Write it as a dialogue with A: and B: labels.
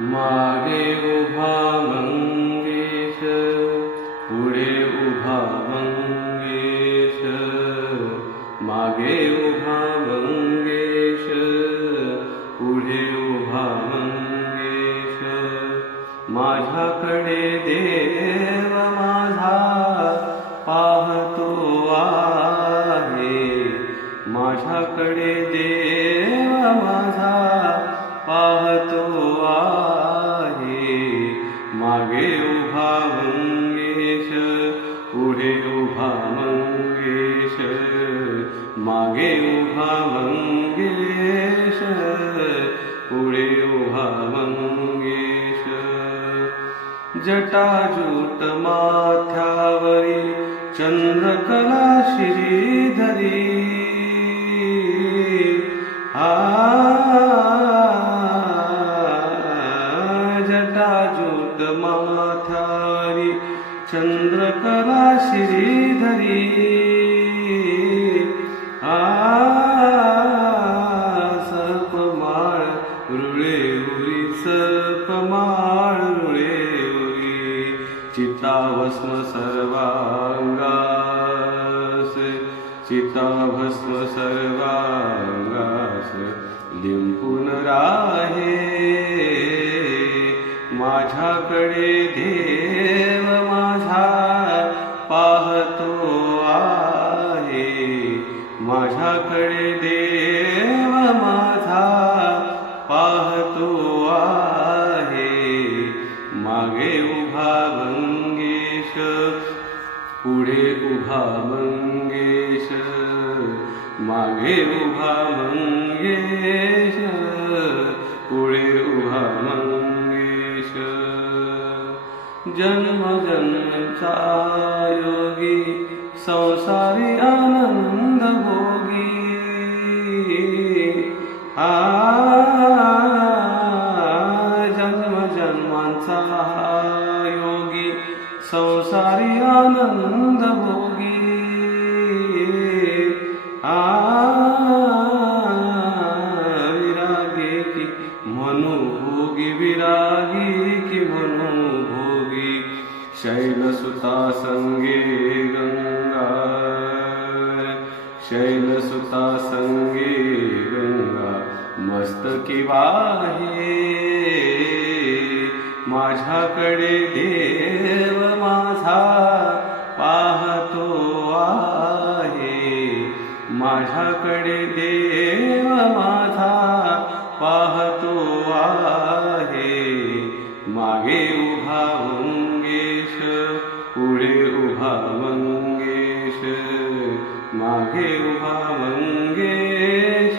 A: मागे उभा मंगेश पुढे उभा मंगेश मागे उभा मंगेश पुढे उभा मंगेश माझ्याकडे देव माझ्याकडे देव, माझा पाहतो आहे. मागे उभा मंगेश, पुढे उभा मंगेश. मागे उभा मंगेश, पुढे उभा मंगेश. जटाजूट माथ्यावरी, चंद्रकला श्रीधरी. आ चंद्रकला श्रीधरी. आ सर्पमाळ रुळे उरी सर्पमाळ रुळे उरी. चिताभस्म सर्वांगास चिताभस्म सर्वांगास लिंपून राहे. माझ्याकडे धे कडे देव माझा पाहतो आहे. मागे उभा मंगेश पुढे उभा मंगेश. मागे उभा मंगेश पुढे उभा मंगेश. जन्म जन्मचा योगी संसारी आनंद भोगी. आनंद भोगी विरागी की म्हणू भोगी विरागी की म्हणू भोगी शैलसुता संगे गंगा। शैलसुता संगे गंगा। मस्तकी वाहे माझ्याकडे देव, माझा माझ्याकडे देव माझा पाहतो आहे. मागे उभा मंगेश पुढे उभा मंगेश मागे उभा मंगेश